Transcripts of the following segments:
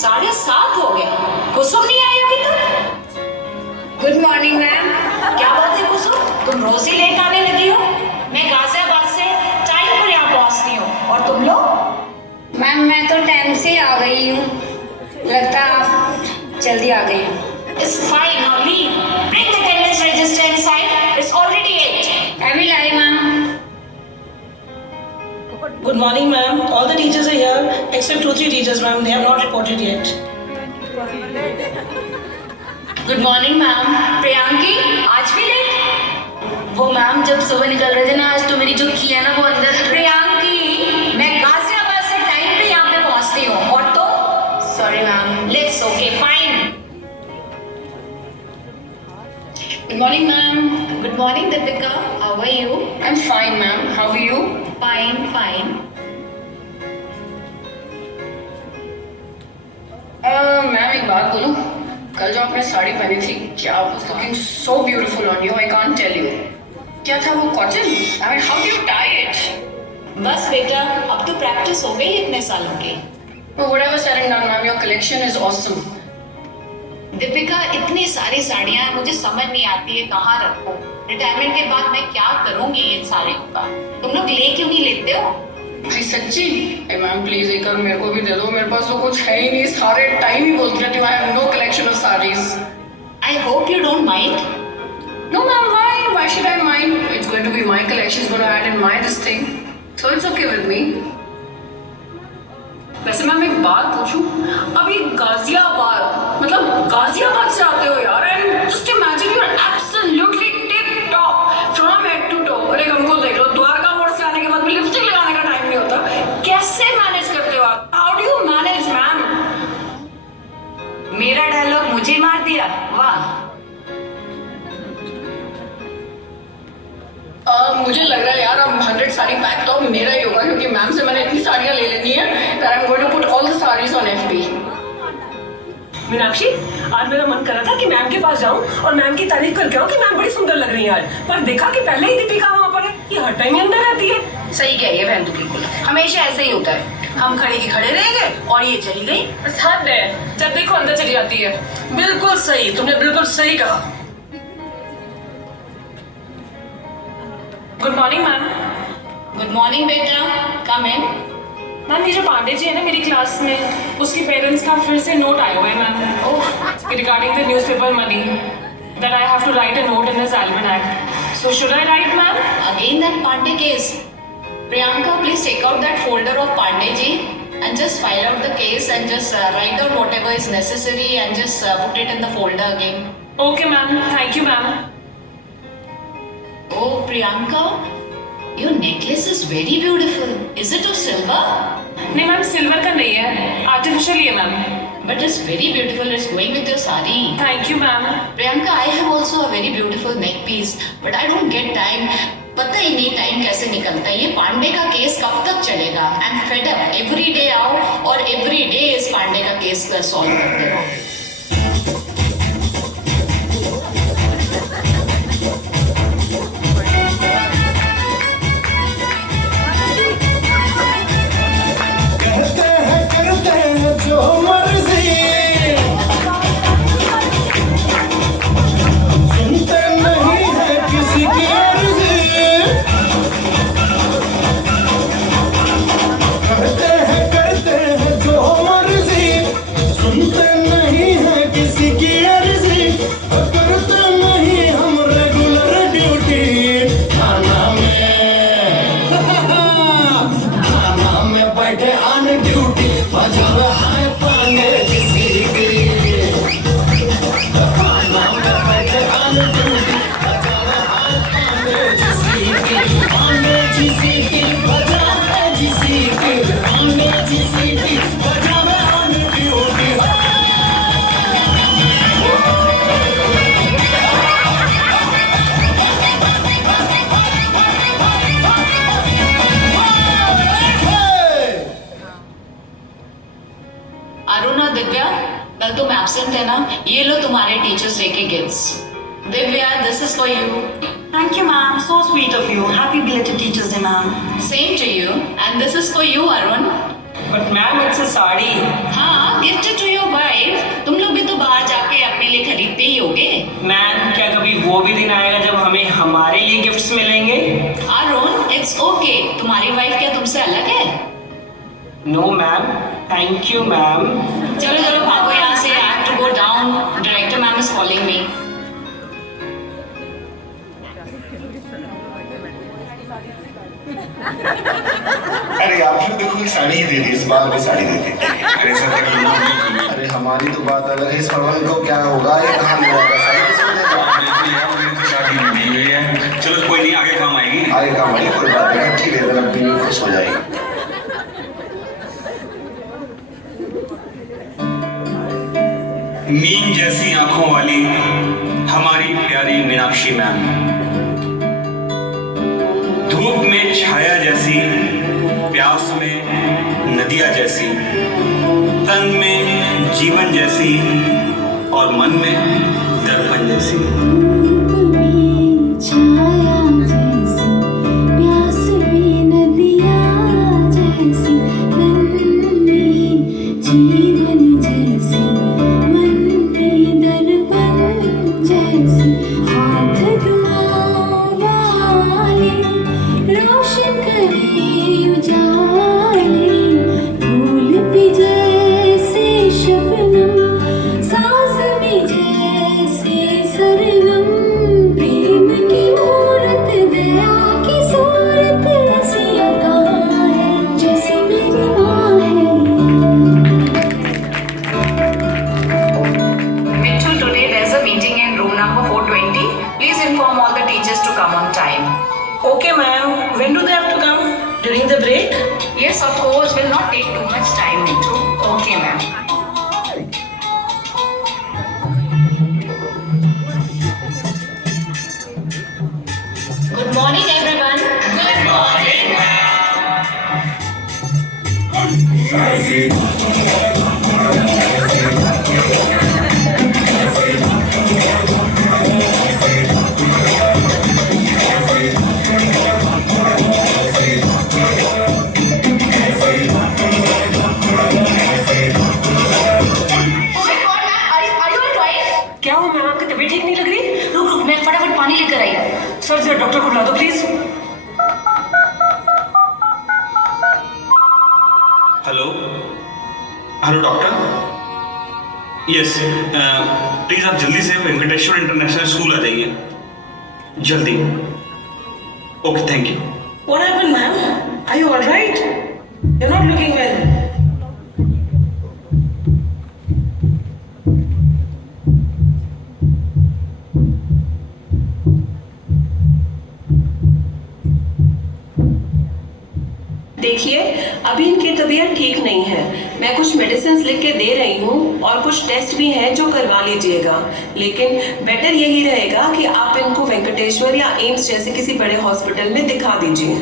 7:30 हो गए, कुसुम नहीं आई अभी तक। Good morning ma'am. क्या बात है कुसुम, तुम रोज ही लेट आने लगी हो। मैं गाजियाबाद से टाइम पर यहाँ पहुँचती हूँ और तुम लोग। मैम मैं तो टाइम से आ गई हूँ, लगता आप जल्दी आ गई हो। It's fine, now leave. Bring the attendance register inside. It's already 8. I will lie, ma'am. Good morning, ma'am. All the teachers are here except 2-3 teachers, ma'am. They have not reported yet. Good morning ma'am. Priyanki, आज भी late? वो ma'am जब सुबह निकल रहे थे ना, आज तो मेरी जो की है ना वो अंदर। प्रियांकी, मैं गाजियाबाद से टाइम पे यहाँ पे पहुँचती हूँ और तो sorry ma'am. Let's okay fine. Good morning ma'am. Good morning Deepika, how are you? I am fine ma'am, how are you? Fine fine. Ma'am एक बात बोलूं, कल जो आपने साड़ी पहनी थी, क्या was looking so beautiful on you, I can't tell you. क्या था वो, cotton? I mean how do you tie it? बस बेटा, अब तो प्रैक्टिस हो गई इतने सालों की। Whatever said and done ma'am, your collection is awesome. Deepika, इतनी सारी साड़ियां हैं, मुझे समझ नहीं आती है कहाँ रखूं। रिटायरमेंट के बाद मैं क्या करूंगी इन साड़ियों का? तुम लोग ले क्यों नहीं लेते हो? भाई सच्ची? मैम प्लीज एक और मेरे को भी दे दो, मेरे पास तो कुछ है ही नहीं, सारे टाइम ही बोलती रहती हूँ I have no collection of saris. I hope you don't mind. No ma'am, why should I mind? It's going to be my collection, it's going to add in my this thing, so it's okay with me. वैसे ma'am एक बात पूछूं, अब ये गाजियाबाद, मतलब गाजियाबाद से आते हो यार, and just imagine you are absolutely tip top from head to toe. अरे हमको देख लो, द्वारका मोड़ से आने के बाद भी लिपस्टिक लगाने का टाइम नहीं होता। कैसे मैनेज करते हो आप? How do you manage ma'am? मेरा डायलॉग मुझे मार दिया, वाह। मुझे लग रहा है यार अब 100 साड़ी पैक तो मेरा ही होगा, क्योंकि मैम से मैंने इतनी साड़ियाँ ले लेनी है that I'm going to put all the sarees on FB। Meenakshi, आज मेरा मन कर रहा था कि मैम के पास जाऊं और मैम की तारीफ करके आऊं कि मैम बड़ी सुंदर लग रही है आज, पर देखा कि पहले ही दीपिका वहां पर है। ये हर टाइम अंदर रहती है। सही कह रही है बहन, तो बिल्कुल हमेशा ऐसा ही होता है, हम खड़े के खड़े रह गए और ये चली गई। बस हद है, जब देखो अंदर चली जाती है। बिल्कुल सही, तुमने बिल्कुल सही कहा। Good morning ma'am. Good morning बेटा, कम इन। मैम ये जो पांडे जी है ना मेरी क्लास में, उसके पेरेंट्स का फिर से नोट आया हुआ है ma'am. Oh, regarding the newspaper money that I have to write a note in this almanac. So should I write, ma'am? Again that Pandey case. Priyanka, please take out that folder of Pandey ji and just file out the case and just write down whatever is necessary and just put it in the folder again. Okay, ma'am. Thank you, ma'am. Oh, Priyanka, your necklace is very beautiful. Is it of silver? नहीं ma'am, silver का नहीं है, artificial ही है ma'am. But it's very beautiful. It's going with your sari. Thank you, ma'am. Priyanka, I have also a very beautiful neck piece, but I don't get time. पता ही नहीं time कैसे निकलता है। ये पांडे का केस कब तक चलेगा? I'm fed up. Every day आओ और every day इस पांडे का केस सॉल्व करते रहो। Pander ji कल तुम एब्सेंट है ना, ये लो तुम्हारे टीचर्स डे के gifts. Divya, this is for you. Thank you, ma'am. So sweet of you. Happy belated Teachers Day, ma'am. Same to you and this is for you Arun. But ma'am it's a sari. हाँ, gift to your wife. तुम लोग भी तो बाहर जाके अपने लिए खरीदते ही होगे। मैम क्या कभी वो भी दिन आएगा जब हमें हमारे लिए गिफ्ट्स मिलेंगे? Arun, it's okay. तुम्हारी वाइफ क्या तुमसे अलग है? No ma'am, thank you ma'am. चलो चलो भागो यहाँ से। I have to go down. Director ma'am is calling me. अरे आपने देखो ये साड़ी ही दे दी, इस बार भी साड़ी दे दी। अरे सर अरे हमारी तो बात अलग है, इस फरमान को क्या होगा, ये कहाँ मिलेगा, साड़ी किसको देगा? शादी में दी हुई है। चलो कोई नहीं, आगे काम आएगी। आगे काम आएगी, कोई बात नहीं, अच्छी दे देना, बीवी खुश हो जाएगी। नीम जैसी आंखों वाली हमारी प्यारी मीनाक्षी मैम, धूप में छाया जैसी, प्यास में नदिया जैसी, तन में जीवन जैसी और मन में दर्पण जैसी। छाया जैसी, प्यास में नदिया जैसी, तन में जीवन जैसी, मन में दर्पण जैसी, हाथ दुआ वाले रोशन करे उजाले, फूल पे जैसे शबनम, सांस में जैसे सरगम, प्रेम की मूरत, दया की सूरत, ऐसी कहाँ है जैसी मेरी माँ है। Mitchell, today there's a meeting in room number 420. Please inform all the teachers to come on time. Okay ma'am, when do they have to come? During the break? Yes, of course. Will not take too much time, Mitchell. Okay, ma'am. Good morning, everyone. Good morning, क्या हुआ ma'am, आपकी तबीयत ठीक नहीं लग रही? रुक रुक, मैं फटाफट पानी लेकर आई। सर जरा डॉक्टर को बुला दो please. Hello hello doctor. Yes, please आप जल्दी से वेंकटेश्वर इंटरनेशनल स्कूल आ जाइए, जल्दी। Okay, thank you. What happened, ma'am? Are you all right? You're not looking well. देखिए, अभी इनकी तबीयत ठीक नहीं है। मैं कुछ मेडिसिन लिख के दे रही हूँ और कुछ टेस्ट भी हैं जो करवा लीजिएगा, लेकिन बेटर यही रहेगा कि आप इनको वेंकटेश्वर या एम्स जैसे किसी बड़े हॉस्पिटल में दिखा दीजिए।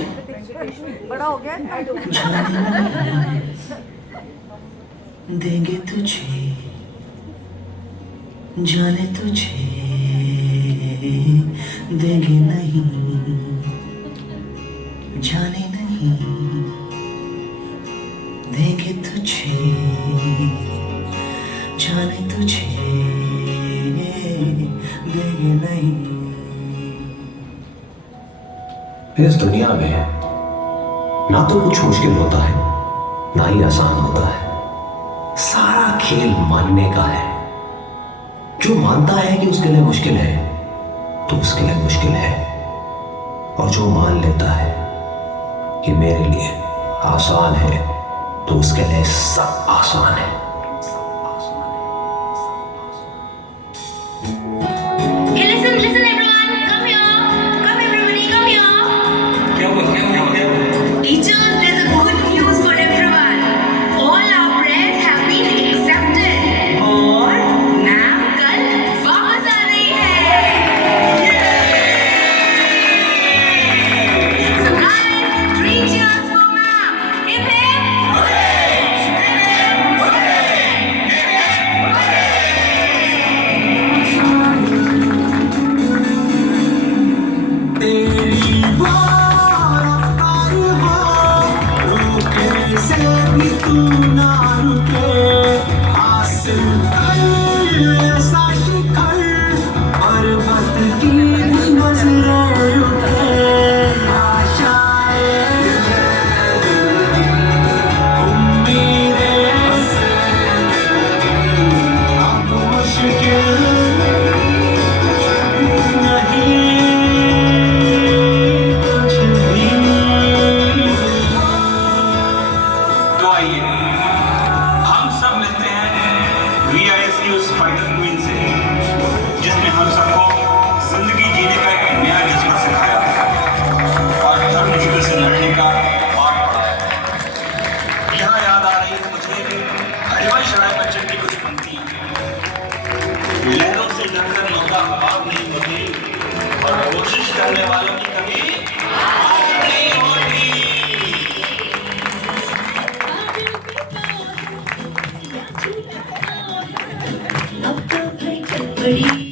देंगे तुझे, जाने तुझे देंगे नहीं, जाने नहीं देंगे तुझे, जाने तुझे देंगे नहीं। इस दुनिया में ना तो कुछ मुश्किल होता है, ना ही आसान होता है। सारा खेल मानने का है। जो मानता है कि उसके लिए मुश्किल है तो उसके लिए मुश्किल है, और जो मान लेता है कि मेरे लिए आसान है तो उसके लिए सब आसान है। Listen everyone, come here. Come everybody, come here. क्या हुआ? Teachers, there's a good news for everyone. All our prayers have been accepted. और मैम कल वापस आ रही है. So guys, 3 cheers for ma'am. Hip hip. तू ना रुके, हासिल कर ऐसा शिखर, पर्वत की भी नजरें उठे, आशाएं उम्मीदें अब मुश्किल नहीं कुछ भी। तो आइए हम सब मिलते हैं VIS की उस फाइटर क्वीन से, जिसने हम सबको जिंदगी जीने का एक नया जज्बा सिखाया और धर्म युद्ध से लड़ने का पाठ पढ़ाया। यहाँ याद आ रही है मुझे हरिवंश राय बच्चन की कुछ पंक्ति, लहरों से डरकर नौका आबाद नहीं होती और कोशिश करने वालों की कभी हार नहीं होती। अब तो भर चल पड़ी